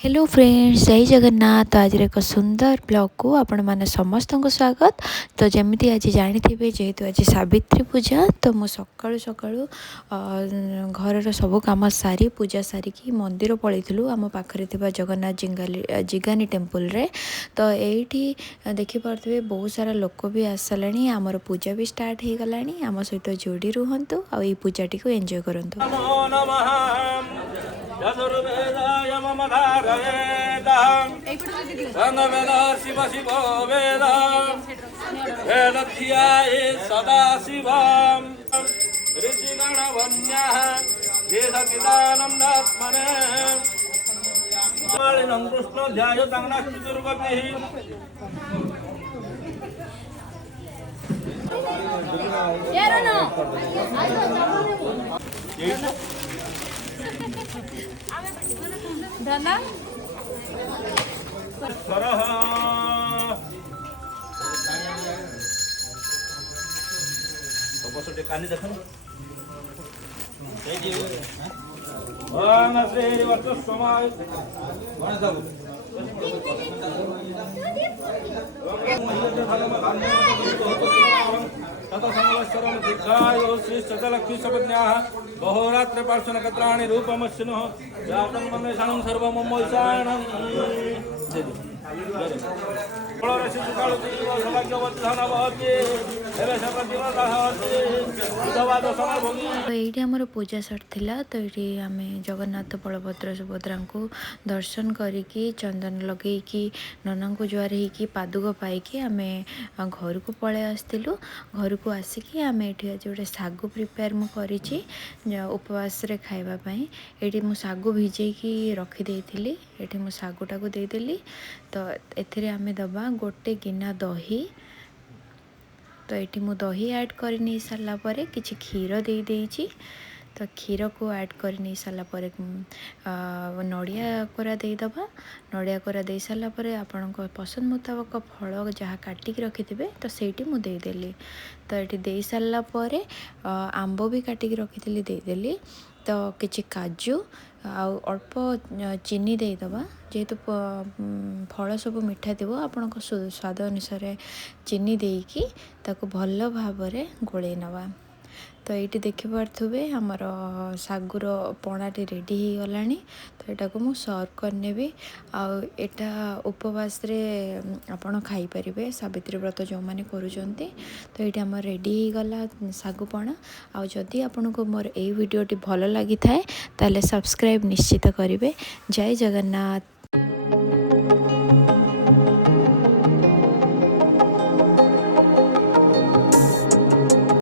Hello friends, जय जगन्नाथ। तो आज एक सुंदर ब्लॉग को आपण मैंने समस्त को स्वागत। तो जमी आज जानी जेहेतु आज सावित्री पूजा, तो मु सकाळु सकाळु घर सब कम सारी पूजा सारिकी मंदिर पलैलु आम पाखे जगन्नाथ जिगानी टेम्पल रे। तो यही देखिपे बहुत सारा लोक भी आसला, आमर पूजा भी स्टार्ट हो गला। आम सहित जोड़ी रुहतु आ पूजा टी को एंजॉय करंतु। चतुर्वेदाय मम धारयेदहं रङ्गवेदा शिव शिवो वेद वेदध्याये सदा शिवं ऋषिगणवन्यः वेदविदानन्दात्मने मालिनं कृष्णध्यायतं नः चतुर्वतिः धना सरः बसटे कानी देखन एजी ओम श्री वत्समाय गणेश बाबू ततसंवत्सरं दीर्घायो श्री शतलक्ष्मी सपत्न्याः बहुरात्र पार्श्वनकत्राणि रूपमश्नुः जातं मन्वेषणं सर्वममोषाणं फलरसि सुकालति सौभाग्यवर्धन भवति एवं सपतिवतः बुधवाद समभोगी। तो ये आमर पूजा सर तो ये आम जगन्नाथ बलभद्र सुभद्रा को दर्शन करिकी चंदन लगेकी नना को जुआर होगी पादुक पाई आम घर को पलि आसलु। घर को आसिकी आम ये आज गोटे सागु प्रिपेयर मुझे उपवास रे खावाई। ये मु सागु भिजेकी रखीदे ये मु सागुटा को देदेली। तो एथिरे आम दबा गोटे गिना दही। तो ये मु दही ऐड कर नहीं सारा पर किसी क्षीर दे देइछि। तो क्षीर को ऐड कर नहीं सारा पर नड़िया कोरा देदबा। नड़िया कोरा दे सारा पर आपण पसंद मुताबक फल जहाँ काटिक रखिथे तो सेठी मु देदेली। तो ये दे सारा पर आंब भी काटिक रखी देदेली। तो किसी काजू अल्प चीनी देदबा। जेहेतु फल सब मिठा थी आपण स्वाद अनुसार चीनी देकी ताको भल भाव गोले नवा। तो ये देखिपे आमर सागुर पणाटी रेडी हो गला। तो यहाँ को मुझे सर्व करने आटा उपवास रे आपण खाई पारे सावित्री व्रत जो मैंने करुँच। तो ये आम रेडी हो गला सागुपणा। आदि आपन को मोर ये वीडियोटी भल लगी थाए ताले सब्सक्राइब निश्चित करेंगे। जय जगन्नाथ।